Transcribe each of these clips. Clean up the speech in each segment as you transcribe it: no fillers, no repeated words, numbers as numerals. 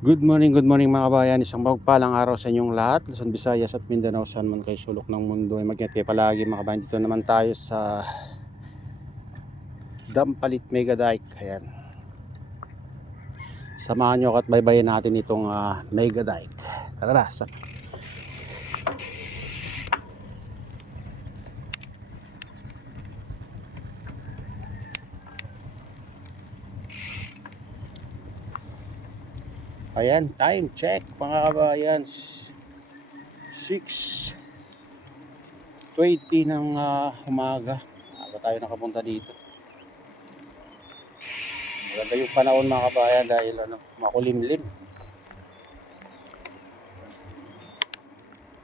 Good morning mga kabayan. Isang mapagpalang araw sa inyong lahat. Luzon, Visayas at Mindanao, saan man kayo sulok ng mundo ay mag-ingat kayo palagi mga kabayan. Dito naman tayo sa Dampalit Mega Dike. Ayan. Samahan nyo at baybayin natin itong Mega Dike. Tara, ayan, time check mga kabayan. 6:20 ng umaga. Aga tayo nakapunta dito. Maganda yung panahon mga kabayan dahil makulimlim.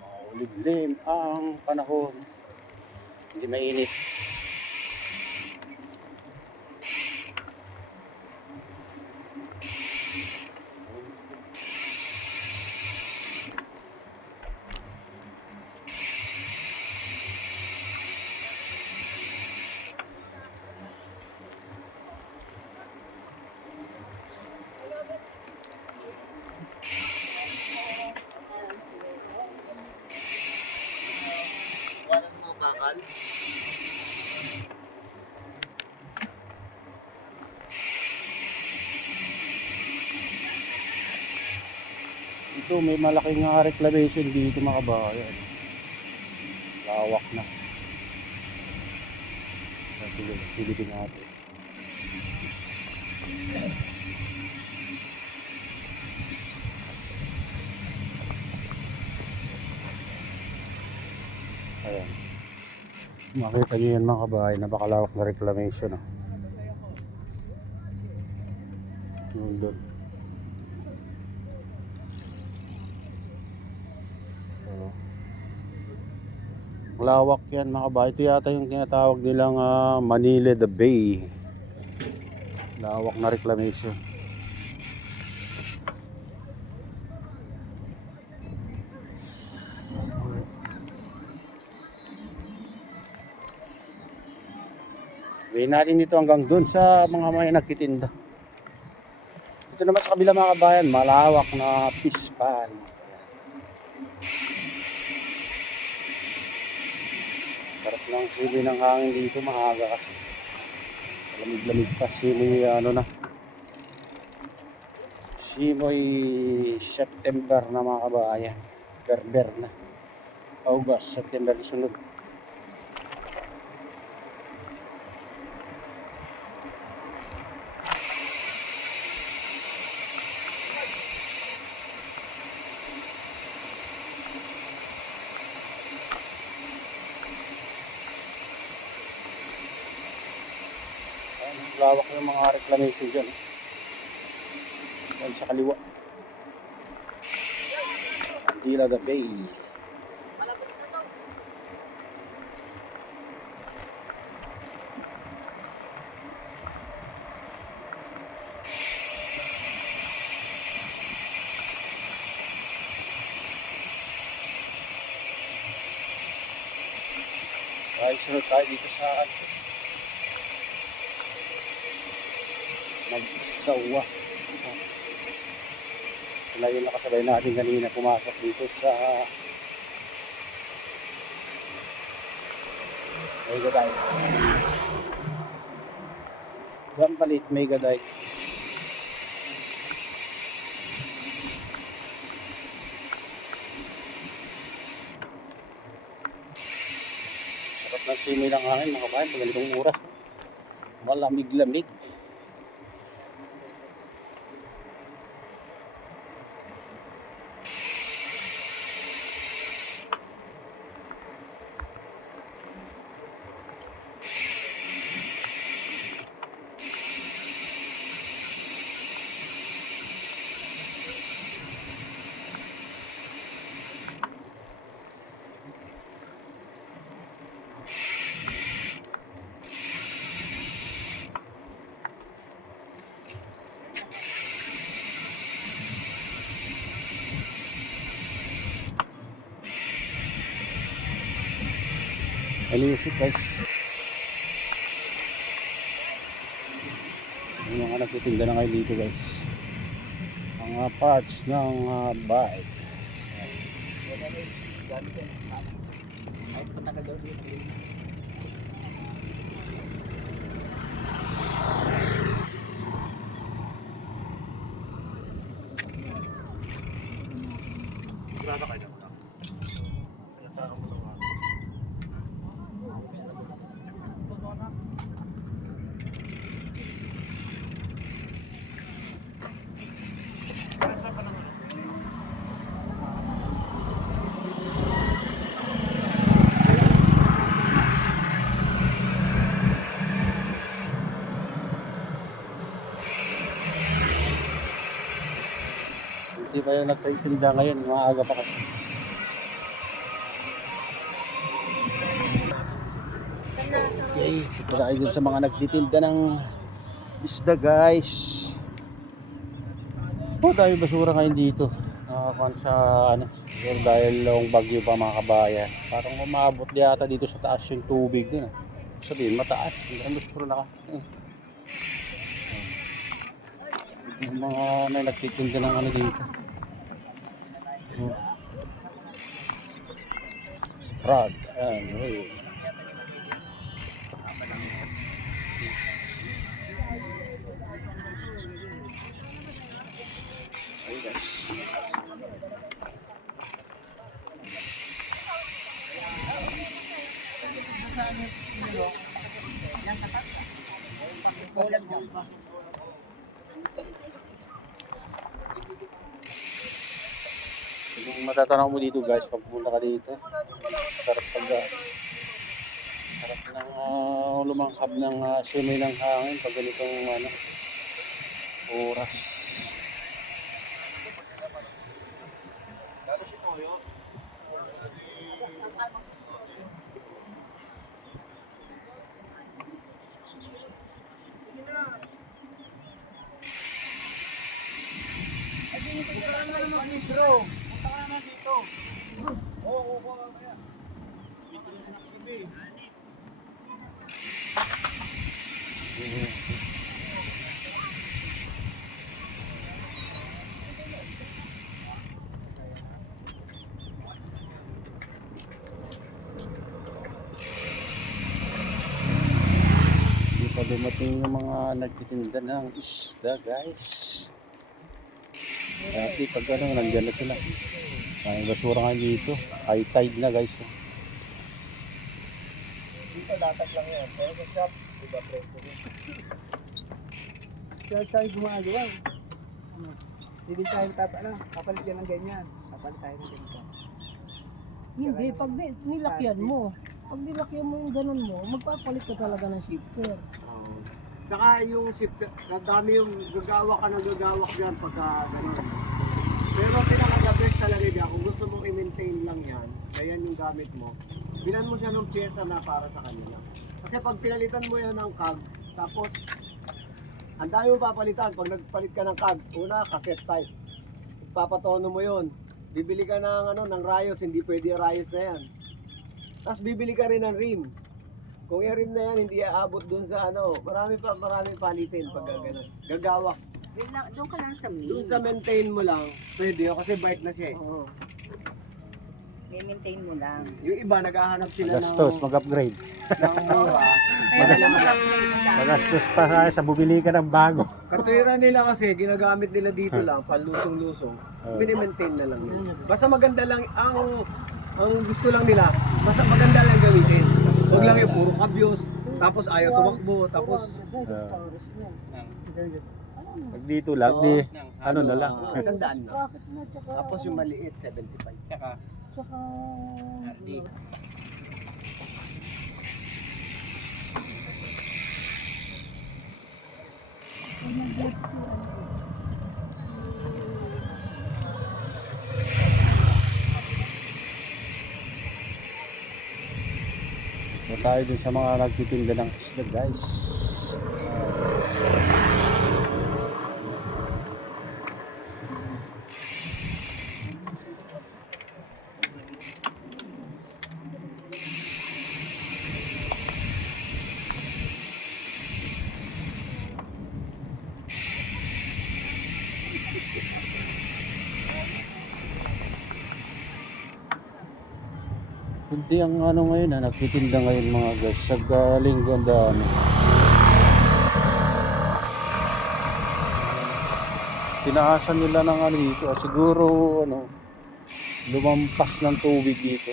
Makulimlim ang panahon. Hindi mainit. Bakal. Ito may malaking reclamation dito mga kabayan. Lawak na. Sige, silipin natin. Ayan. Makita nyo yan mga kabayan, napakalawak na reclamation. Yun doon. So, lawak yan mga kabayan. Ito yata yung tinatawag nilang Manila the Bay. Lawak na reclamation. Gawin natin dito hanggang dun sa mga may nagtitinda. Ito naman sa kabila mga kabayan, malawak na fish pan. Sarap ng simoy ng hangin dito maaga kasi. Lamig-lamig pa, simoy na. Simoy September na mga kabayan. Berber na. August, September sunod. Lawak ng mga reclamation dyan. Yan sa kaliwa. Manila the Bay. Ay, sunod tayo dito sa Magsawa. Sila yung nakasabay natin kanina pumasok dito sa Mega Dike. Dampalit Mega Dike. Sarap ng simoy ng hangin mga kabayan pag ganitong oras. Malamig-lamig. Aliusip guys. Yung mga nagtitinda na kayo dito guys. Ang mga parts ng bike. Hindi pa yung nagtitinda ngayon, maaga pa kasi. Okay, tayo dun sa mga nagtitinda ng isda guys. Oh, dahil basura ngayon dito. Nakakuan sa ano, siguro dahil long bagyo pa mga kabayan. Parang umabot yata dito sa taas yung tubig dun. Sabihin mataas, ang basura na yung mga may nagtitinda ng ano dito. Rod and reel. Ayun guys. Yung matatanaw mo dito guys pag pumunta ka dito, sarap sarap ng lumangkab ng simoy ng hangin pag ganitong oras. Hindi pa dumating yung mga nagtitinda ng isda guys. Dati pag nandyan na sila. May basura nga dito. High tide na guys. Dito latag lang yan. Pero sa shop, iba preso rin. Kaya tayo gumagawa. Hindi tayo kapalit yan ng ganyan. Kapalit tayo ng ganito. Hindi, pag nilakyan mo, pag nilakyan mo yung ganun mo, magpapalit ka talaga ng shifter. Oo. Tsaka yung shift, dami yung gagawak ka ng gagawak dyan pagka gano'n. Pero pinaka-best talaga dyan, kung gusto mong i-maintain lang yan, ganyan yung gamit mo, bilan mo siya ng pyesa na para sa kanila. Kasi pag pinalitan mo yan ng cogs, tapos ang dami mo papalitan. Pag nagpalit ka ng cogs, una, cassette type. Ipapatono mo yun. Bibili ka ng rayos, hindi pwede rayos na yan. Tapos bibili ka rin ng rim. Kung yung rim na yan, hindi aabot dun sa marami palitin pag gano'n. Gagawak. Doon ka lang sa main. Dun sa maintain mo lang, pwede yun kasi bike na siya eh. Oo. I-maintain mo lang. Yung iba, naghahanap sila Magastos, ng mag-upgrade. mura. Kaya lang Magastos pa sa bumili ka ng bago. Katwiran nila kasi, ginagamit nila dito lang, panlusong-lusong. Mini-maintain na lang yun. Basta maganda lang, ang gusto lang nila, basta maganda lang gamitin. Huwag lang yung puro kabyos, tapos ayaw tumakbo, tapos Pag dito lang, di, ano na lang. 100 na. Tapos yung maliit, 75. Tsaka, So tayo dun sa mga nagtitinda ng isda guys. Kundi ang ano ngayon nagtitinda ngayon mga guys. Sa linggo ang dami. Tinaasan nila ng ano dito. Siguro ano, lumampas ng tubig dito.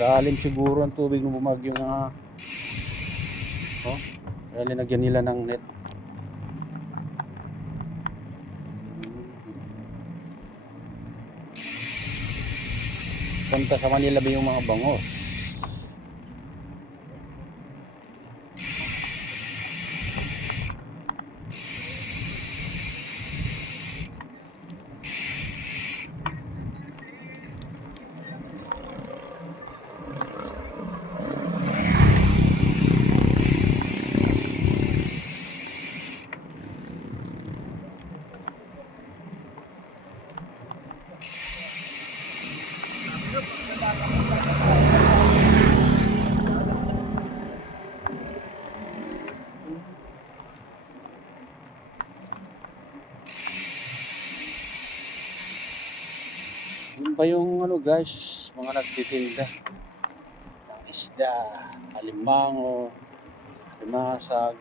Lalim siguro ang tubig nung bumagyo nga. Oh, kaya linagyan nila ng net. Punta sa Manila ba yung mga bangos? Yun ba yung ano guys, mga nagtitinda ng isda, alimango, limasag.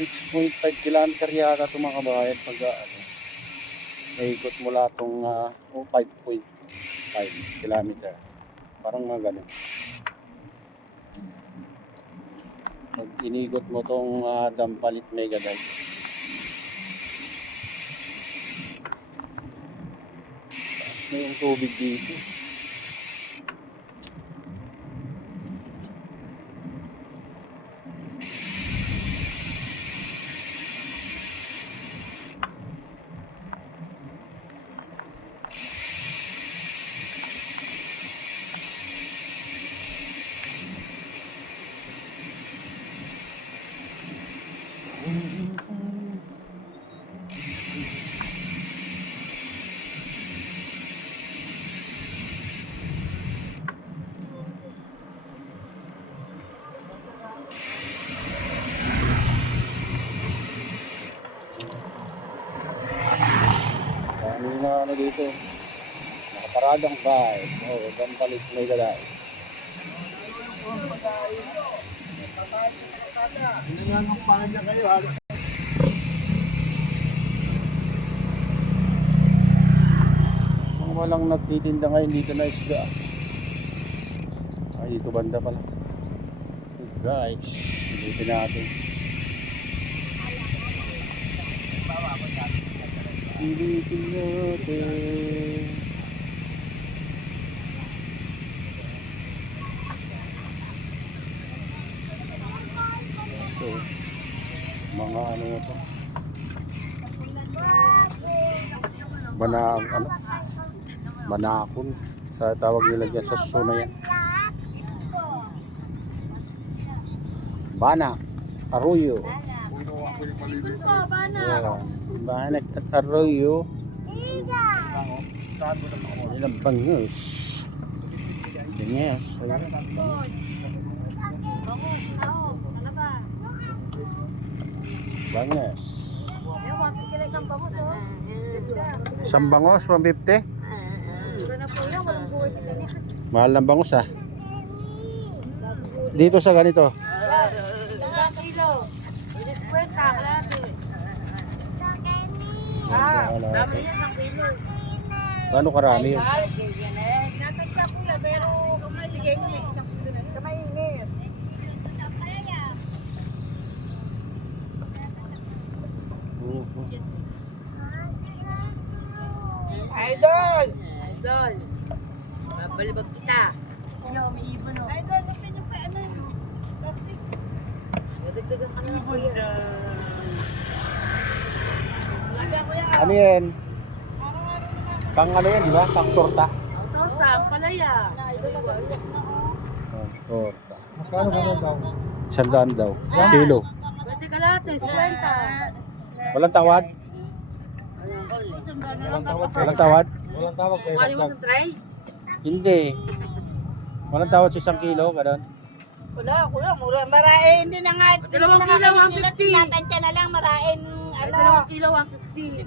.5 kilometer yata itong mga kabayan pag ano, naikot mula itong 5.5 kilometer. Parang mga ganun. Pag inigot mo itong Dampalit Megadite. Taas na yung tubig dito. Ano na ano dito? Nakaparadang bike. Oh, Dampalit Megadite. Pinangangampahan niya kayo ha. Kung walang nagtitinda ngayon dito na isda. Ay, dito banda pala. Guys, dito natin. Pilitin natin. So, mga ano na to. Banakon. Sa tawag nila dyan sa zona yan. Banak. Arroyo. Yeah. Banak at Arroyo. Ilang bangos. Yes. Bangos. Isang bangos, 150. Mahal ng bangos ah. Dito sa ganito. Paano karami yun? Idol! Idol. Babalibag kita. Idol, napin yung ano yung plastic. Dagdagan ka na ng kuya. Ano yan? Pang ano yan, di ba? Pang torta. Ang torta, ang palaya. Torta. Magkano daw? 100 daw. Kilo. Pwede ka lahat, 50. Walang tawad? Walang tawad? Walang tawag kayo. Kali mo sa try? Hindi. Walang tawad sa 1 kilo, gano'n? Wala, kuya, mura. Marain din na nga. 2 kilo, 150. Tinatansya na lang, marain Ito lang kilo, 150.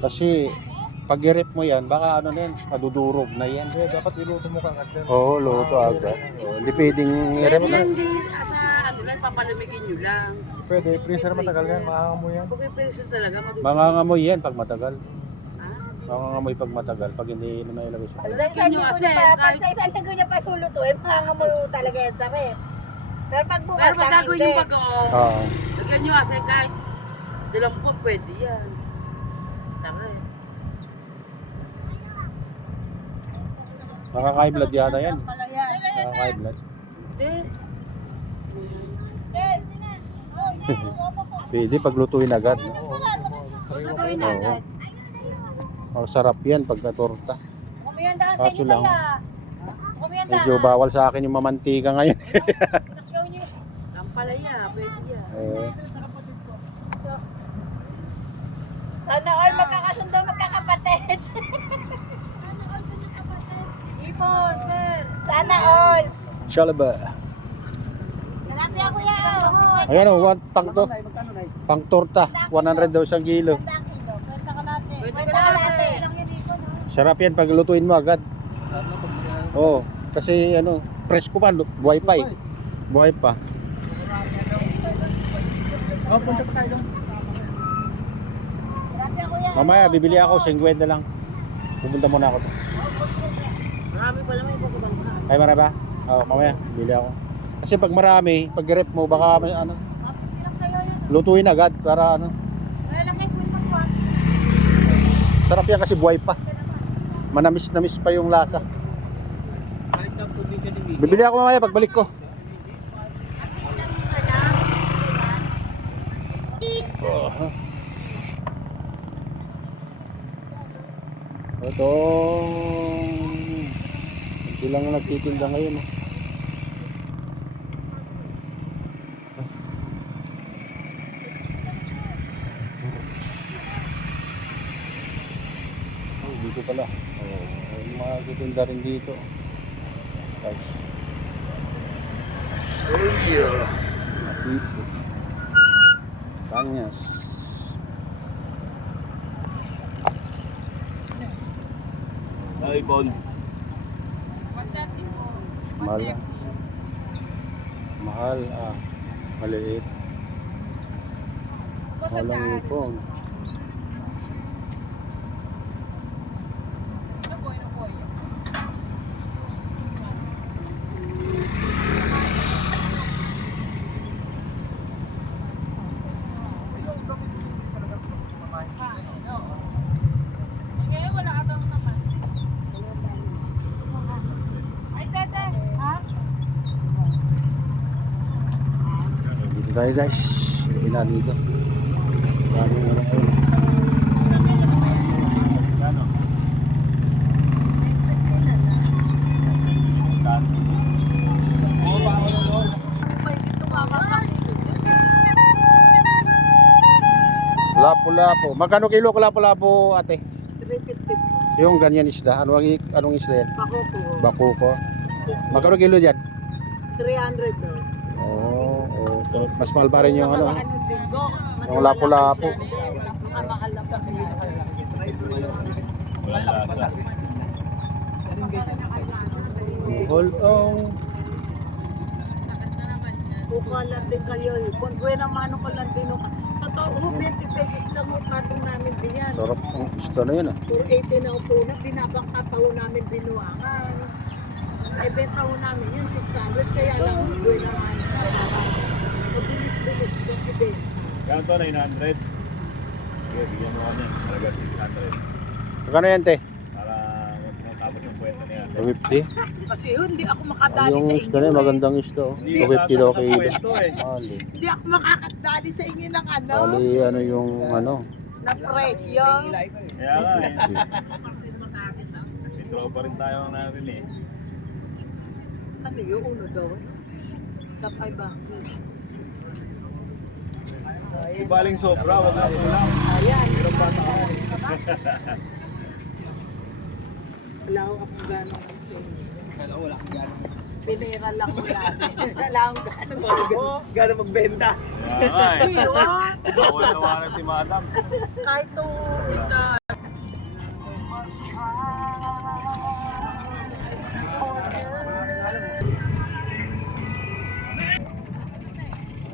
Kasi pag i-rep mo yan, baka ano na yan, madudurog na yan. Dapat iluto mo kang kasi. Oo, luto agad. Hindi pwedeng i-rep na. Hindi, ano lang, papalamigin nyo lang. Pwede, freezer matagal yan, makakamoy yan. Pag ipiso talaga, Mangangamoy yan pag matagal. Ah. Mangangamoy pag matagal, pag hindi na nailagay sa kanya. Lagyan nyo kasi, kahit... Sa isang linggo niya pa sulutuin, pangangamoy mo talaga yan sa rep. Pero pag bukas Pero pag gagawin yung pag-oong, Oo. lagyan nyo kasi kahit dalang po, pwede yan. Tara eh. Nakaka-high blood yata yan. Nakaka-high blood. Hindi. Pwede pag lutuin agad. Gagawin na Oo. agad. Ang sarap yan pagka torta. Kumiyanda ka sa Kaso inyo lang, pala. Kumiyanda medyo bawal sa akin yung mamantika ngayon. Lampalaya, pwede yan. Sana all magkakasundo, magkakapatid. Ipon, sir. Sana all. Shalaba. Kalapya ko yan. Ayan o, pang to. Pang torta. 100 daw isang kilo. Kwenta ka natin. Pwede Kwenta ka ka natin. natin. Ilang yun, Ipon, no? Sarap yan pag lutuin mo agad. Oo. Kasi ano, presko pa, buhay pa eh. Buhay pa. Kalapya ko yan. Mamaya, bibili ako, 50 lang. Pupunta muna ako. Marami pa naman yung pagkabangka. Ay, marami ba? Oo, mamaya, bibili ako. Kasi pag marami, pag rep mo, baka may ano, Ilang sa'yo yun. lutuin agad para ano. Wala lang kayo kung magkuhan. Sarap yan kasi buhay pa. Manamis-namis pa yung lasa. Kahit ang tubig ka din. Bibili ako mamaya pagbalik ko. Ito. Hindi lang nagtitinda ngayon. Oh. Oh, dito pala. Oh, may mga titinda rin dito. Guys. Dito. Kanyas. Ipon. Mahal. Mahal. Maliit. Mahal ang ipon. Ngayon wala ka bang naman. Ay, tete. Ha? Dito tayo guys. Silipin natin dito. Daming ano ngayon. Lapu-lapu. Magkano kilo ko lapu-lapu, ate? 350 Yung ganyan isda. Anong isda yan? Bako po. Bakuko. Magkano kilo dyan? 300 daw. Oo. Oh, mas mahal pa rin yung ano. linggo. Yung lapu-lapu. Mahal lang sa Pilipinas. Hold on. Bukalan din kayo. Kung buwan ang mano ko lang din. Totoo, 20 pesos lang ang patong namin diyan. Sarap ang isda na yun ah. 480 na upo na, binabangkataw namin binuangan. Ay, benta ho namin yun, 600. Kaya lang, buwan na nga. Mabilis-bilis, confident. Kaya to, 900. Sige, bigyan mo kanya. Talaga 600. Magkano yan, te? Para matapos yung kwento niya. 250. Kasi yun, hindi ako makadali Yung sa isda inyo. na yun, magandang isda oh. 250 daw kilo. Kwento eh. Mali. Hindi ako makakadali sa inyo ng ano, Mali ano yung ano. na presyo. Kaya nga eh. Si tropa rin tayo natin eh. Ano yun, uno dos? Sa 5 ba? Di baling sobra, wag na kulang. Ayan. Hirap pa ako. Wala ko akong gano'n sa inyo. Pinira lang mo namin. Alam ko Gano'n magbenta. Kaya nga eh. gano'n. Bawal nawanan si Madam. Kahit to isa.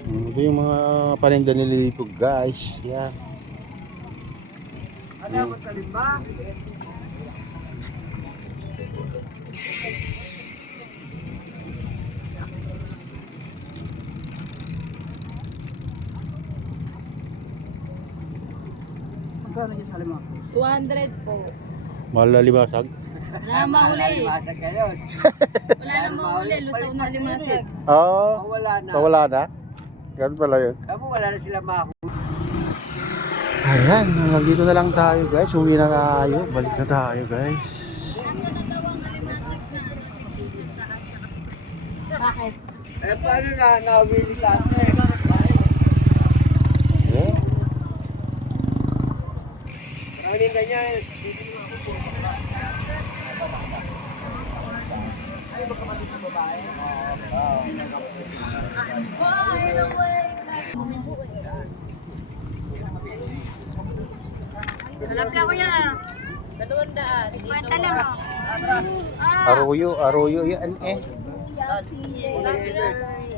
Ito yung mga paninda nila dito guys. Yan. Ano mo sa limba? Magkano yung salima? 200 po. Mahal na libasag. Wala na mahuli. Limasag ka yun. Wala na mahuli. Lusaw na limasag. Oo. Wala na. Wala na. Ganun pala yun. Kamu wala na sila mahuli. Ayan, hanggang dito na lang tayo guys. Uwi na tayo. Balik na tayo guys. Bakit? Eh paano na nawili kasi? Yeah. Maraming ganyan. Hanap ka kuya. 200. Kwenta lang mo. Arroyo yan eh.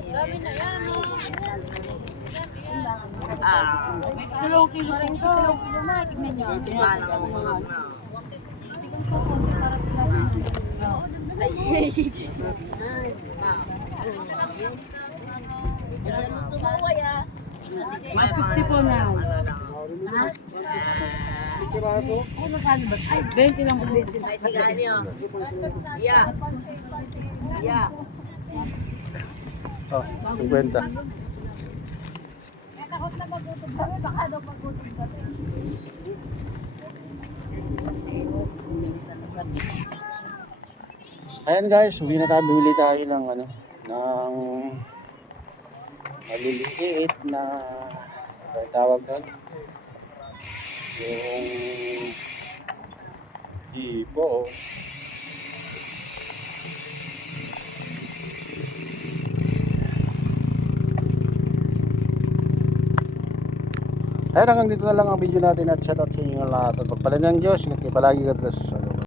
Dami na yan. May 2 kilo ito. 2 kilo na. Tignan nyo. May 50 po na. Ay, magkano ba? Ay, 20 lang po. ay, sigani oh. Yeah. Yeah. Oh, 50. Takot na magutom kami. Baka daw magutom kami. Ayan guys, uwi na tayo. Bumili tayo ng ano, ng maliliit na ano tawag doon? Yung hipo. Ayan, hanggang dito na lang ang video natin at shoutout sa inyo lahat. At pagpala ng Diyos, ingat kayo palagi, God bless.